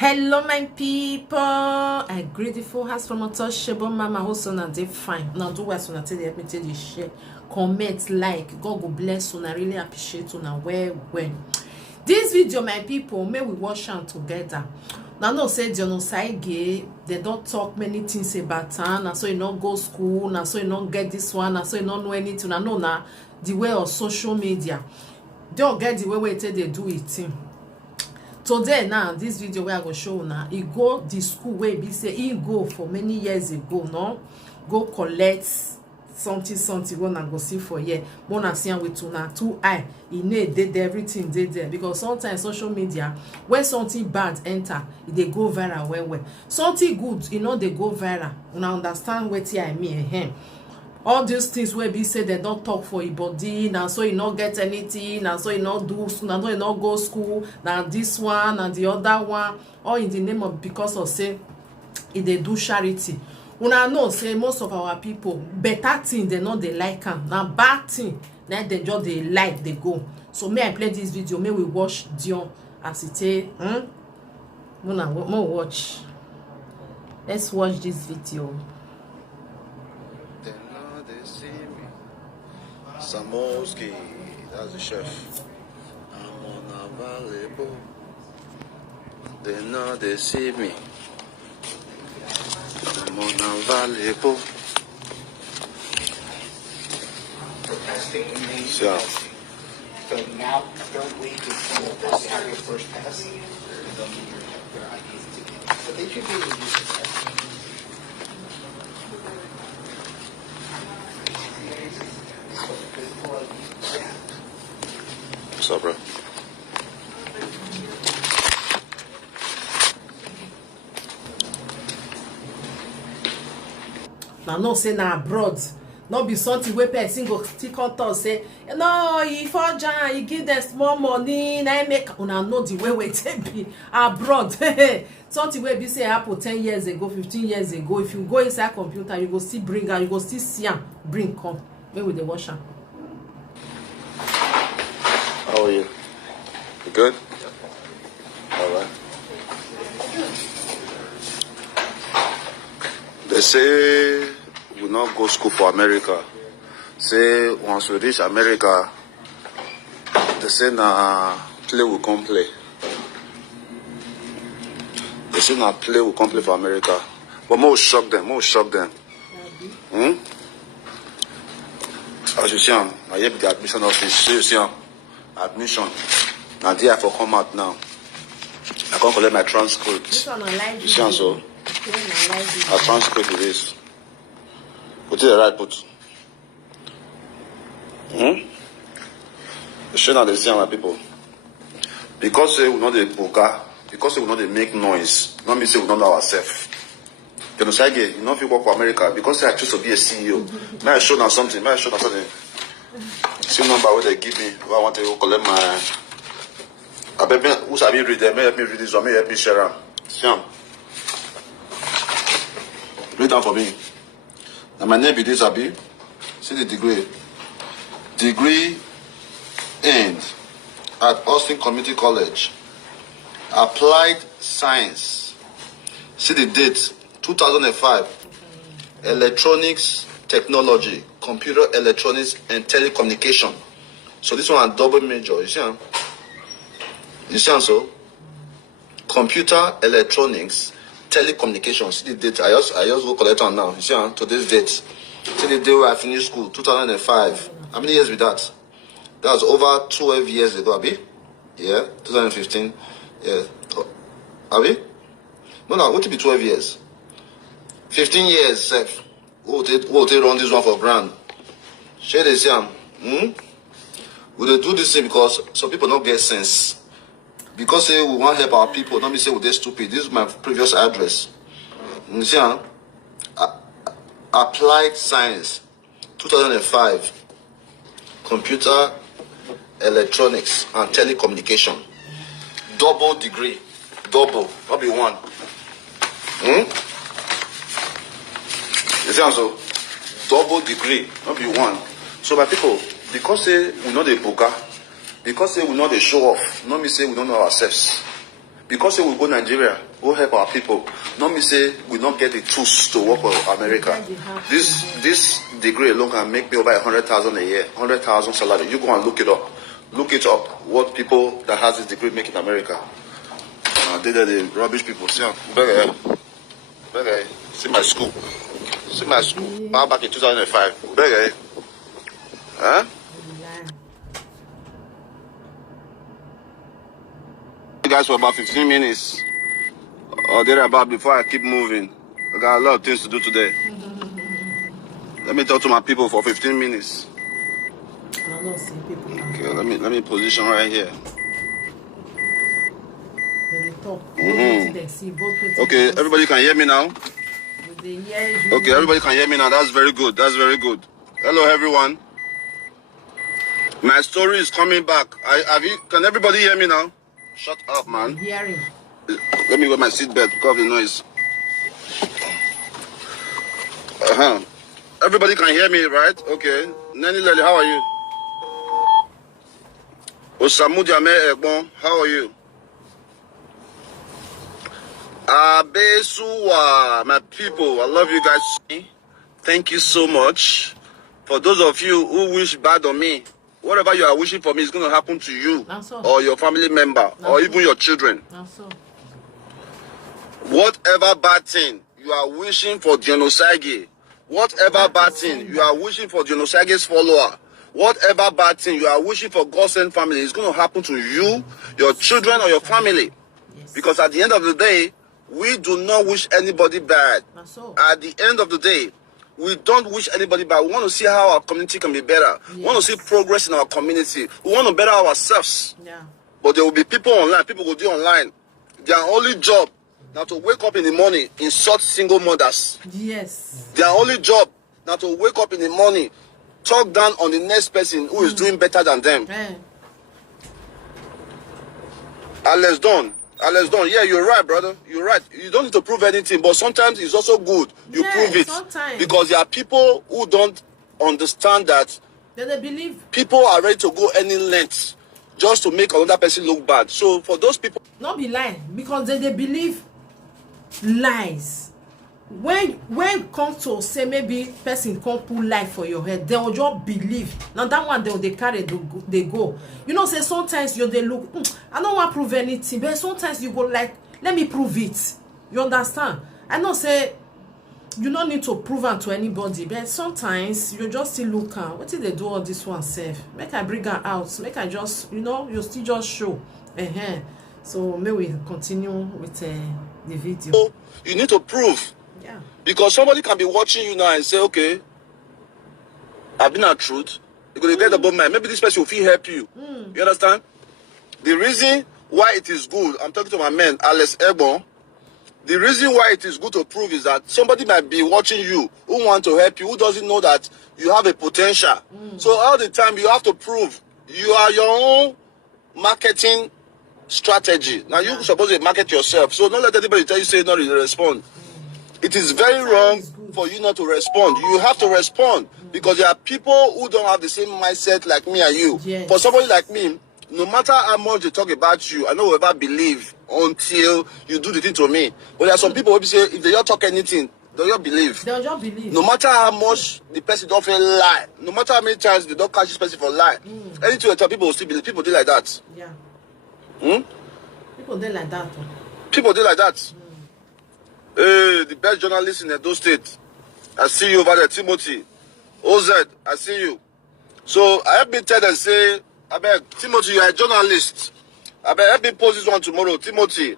Hello my people, I grateful has from untouchable mama also na dey fine. Now do what una tell me tell you share, comment, like. God will bless una. Really appreciate una well. This video my people, may we watch am together. Now no say Dion Osagie, they don't talk many things about her. Now so you not go school, now so you not get this one, now so you not know anything. Now no na the way of social media. They don't get the way they do it. Today now this video where I go show now he go the school where be say he go for many years ago, no go collect something one and go see for here one see with una 2 eye he did everything did there because sometimes social media when something bad enter they go viral well something good they go viral. Una understand what I mean? All these things where be say they don't talk for your body now, so you not get anything now, so you not do now, so you not go school now, this one and the other one, all in the name of because of say if they do charity. Una know say most of our people better thing they know they like them now, bad thing now they just they like they go. So may I play this video, may we watch Dion as it is. More watch. Let's watch this video. Samoski, that's the chef. I'm unavailable. They know they see me. I'm unavailable. So now, third week is have your first pass. But they should be able to use it. What's up, bro? Now no say na abroad, not be something where person go stick on top say no, if Jan you give them small money, na make una know the way take be abroad. Something where be say happen 10 years ago, 15 years ago. If you go inside computer, you go still bring her, you go still see am bring come. Where will they wash am? How are you? You good? All right. They say we not go school for America. Say once we reach America, they say na play will come play. They say na play will come play for America. But more shock them, As you see, I have the admission office. So you see, admission. Now there I for come out now. I can't collect my transcript. This one online. You see, so our transcript is this. Put it the right put. You show now they see my people. Because say we know the boga, because say we know they make noise. Not me say we don't know ourselves. You know, Saye, you know if you work for America, because I choose to be a CEO. May I show now something? See number where they give me. I want to go collect my. I bet me who's I be read them. May help me read this one. May help me share them. See them. Read down for me. And my name be this Abi. See the degree. Degree end at Austin Community College. Applied Science. See the date. 2005. Electronics Technology, Computer Electronics and Telecommunication. So this one a double major. You see? You see so? Computer Electronics, Telecommunication. See the date. I just go collect on now. You see? Today's date. See the day where I finished school. 2005. How many years with that? That was over 12 years ago, Abi. Yeah. 2015. Yeah. Abi? No. What to be 12 years? 15 years, Seth. We'll take run this one for brand. Share this, We do this thing because some people don't get sense. Because say we want to help our people, don't be say they're stupid. This is my previous address. You see, Applied Science, 2005. Computer Electronics and Telecommunication. Double degree. Double, not be one. You see, so double degree, not be one. So my people, because say we know the boga, because say we know the show off, not me say we don't know ourselves. Because say we go Nigeria, go help our people. Not me say we not get the tools to work for America. This degree alone can make me over 100,000 a year, 100,000 salary. You go and look it up. Look it up. What people that has this degree make in America. They are the rubbish people. See, see my school. See my school. Back in 2005. Huh? You guys for about 15 minutes or thereabout before I keep moving. I got a lot of things to do today. Let me talk to my people for 15 minutes. I don't see people. Okay, let me position right here. They talk. Okay, everybody can hear me now. Okay, everybody can hear me now. That's very good. That's very good. Hello, everyone. My story is coming back. Can everybody hear me now? Shut up, man. Hearing. Let me wear my seatbelt because of the noise. Everybody can hear me, right? Okay. Nani Lele, how are you? Osamu Jame Egbon, how are you? Abesuwa, my people, I love you guys. Thank you so much. For those of you who wish bad on me, whatever you are wishing for me is going to happen to you or your family member or even your children. Whatever bad thing you are wishing for Dion Osagie, whatever bad thing you are wishing for Dion Osagie's follower, whatever bad thing you are wishing for God's sent family is going to happen to you, your children, or your family. Because at the end of the day, we do not wish anybody bad. At the end of the day, we don't wish anybody bad. We want to see how our community can be better. We want to see progress in our community. We want to better ourselves. But there will be people online. People will do online. Their only job now to wake up in the morning, insult single mothers. Their only job now to wake up in the morning, talk down on the next person who is doing better than them. Alex Don. Yeah, you're right, brother. You're right. You don't need to prove anything, but sometimes it's also good you prove it. Because there are people who don't understand that they believe people are ready to go any length just to make another person look bad. So for those people, not be lying, because they believe lies. When it comes to say maybe person can't put lie for your head, they will just believe. Now that one they carry, they go. You know, say sometimes they look, I don't want to prove anything, but sometimes you go like, let me prove it. You understand? I know say you don't need to prove it to anybody, but sometimes you just still look at what did they do all this one safe. Make I bring her out, make I just, you still just show. So may we continue with the video. You need to prove. Because somebody can be watching you now and say, okay, I've been at truth. Because they get the bottom line. Maybe this person will feel help you. You understand? The reason why it is good, I'm talking to my man, Alex Egbon. The reason why it is good to prove is that somebody might be watching you who want to help you, who doesn't know that you have a potential. So all the time you have to prove you are your own marketing strategy. Now you're supposed to market yourself. So don't let anybody tell you, say no, you respond. It is very wrong for you not to respond. You have to respond because there are people who don't have the same mindset like me and you. For somebody like me, no matter how much they talk about you, I don't ever believe until you do the thing to me. But there are some people who say if they don't talk anything, they'll just believe. They'll just believe. No matter how much the person don't feel lie, no matter how many times they don't catch this person for lie, anything they tell people will still believe. People do like that. People do like that. People do like that. Hey, the best journalist in Edo State. I see you over there, Timothy. OZ, I see you. So I have been tell them, say, I beg, Timothy, you are a journalist. I beg, help me post this one tomorrow. Timothy,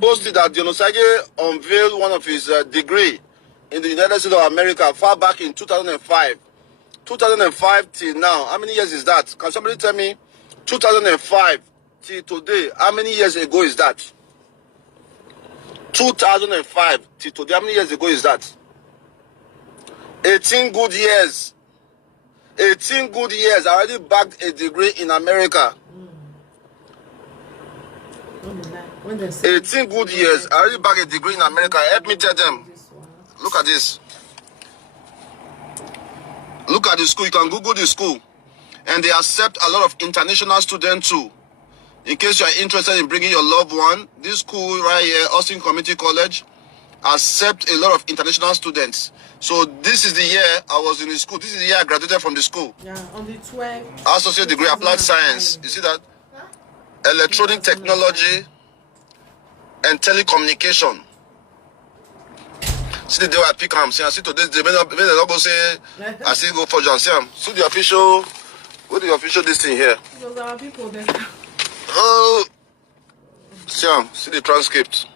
posted that Dion Osagie unveiled one of his degree in the United States of America far back in 2005. 2005 till now, how many years is that? Can somebody tell me 2005 till today, how many years ago is that? 2005 till today, how many years ago is that? 18 good years. 18 good years. I already bagged a degree in America. 18 good years. I already bagged a degree in America. Help me tell them. Look at this. Look at the school. You can Google the school. And they accept a lot of international students too. In case you are interested in bringing your loved one, this school right here, Austin Community College, accept a lot of international students. So this is the year I was in the school. This is the year I graduated from the school. Yeah, on the 12th. Associate degree, applied science. You see that? Electronic technology and telecommunication. See the day I pick them. See, I see today, they may not go say, I see go for John. See the official, what the official this thing here? Those are our people there. Oh, see the transcript.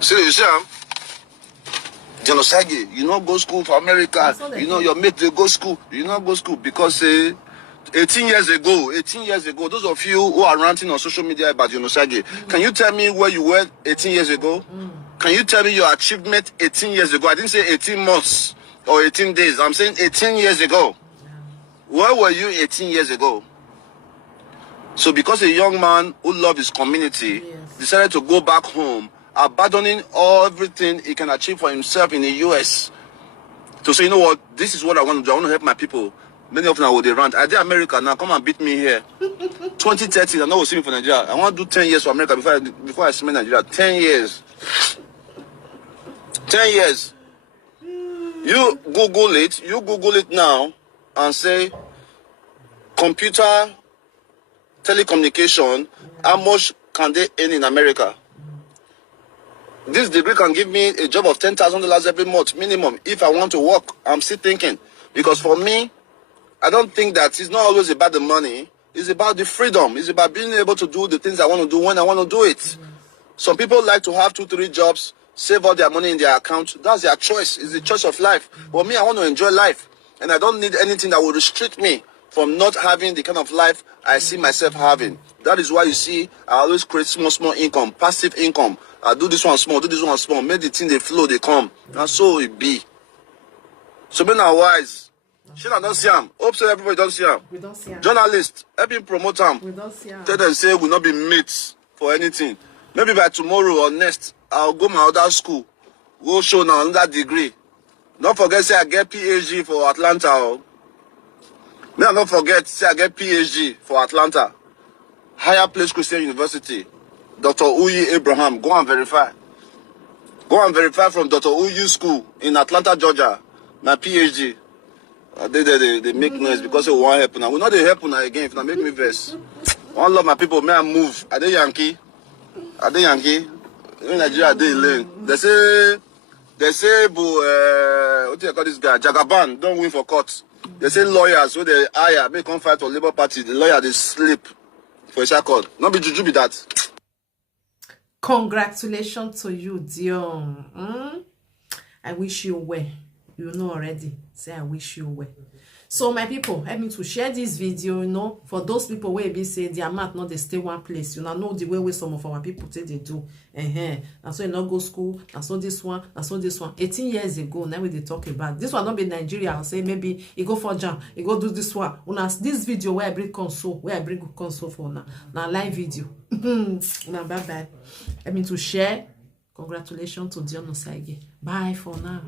See, you see, Dion Osagie, you not go school for America. You know, your mate, they go school. You not go school because 18 years ago, those of you who are ranting on social media about Dion Osagie, can you tell me where you were 18 years ago? Can you tell me your achievement 18 years ago? I didn't say 18 months or 18 days. I'm saying 18 years ago. Where were you 18 years ago? So because a young man who loved his community decided to go back home, abandoning everything he can achieve for himself in the US, to say, you know what, this is what I want to do. I want to help my people. Many of them will they rant. I did America now, come and beat me here. 2030, I know we'll see me for Nigeria. I want to do 10 years for America before I see me in Nigeria. 10 years. 10 years. You Google it now and say, computer telecommunication, how much can they earn in America? This degree can give me a job of $10,000 every month minimum if I want to work. I'm still thinking. Because for me, I don't think that it's not always about the money. It's about the freedom. It's about being able to do the things I want to do when I want to do it. Some people like to have 2-3 jobs, save all their money in their account. That's their choice. It's the choice of life. But me, I want to enjoy life. And I don't need anything that will restrict me from not having the kind of life I see myself having. That is why you see I always create small income, passive income. I do this one small, make the thing they flow, they come. And so it be. So men are wise. She don't see him. Hope so everybody don't see him. We don't see him. Journalists, help him promote him. We don't see him. Tell them say we'll not be mates for anything. Maybe by tomorrow or next, I'll go my other school. Go show now another degree. Don't forget say I get PhD for Atlanta. Oh. May I not forget say I get PhD for Atlanta. Higher Place Christian University. Dr. Uyi Abraham. Go and verify. Go and verify from Dr. Uyi School in Atlanta, Georgia. My PhD. They make noise because it won't happen. I will not happen again if I make me verse. I want love my people. May I move? Are they Yankee? Are they Yankee? In Nigeria, they learn. They say, what do you call this guy? Jagaban, don't win for court. They say lawyers, so they hire, they come fight for Labour Party. The lawyer, they sleep for a court. Not be juju be that. Congratulations to you, Dion. I wish you well. You know already. Say I wish you well. So my people, help me to share this video, you know, for those people where be say their mouth not they stay one place. You know the way some of our people say they do. And so you not go school, and so this one, and so this one. 18 years ago, now we they talk about this one not be Nigeria. I'll say maybe you go for jam, you go do this one. Una this video where I bring console, for now live video. Now bye bye. Help me to share. Congratulations to Dion Osagie. Bye for now.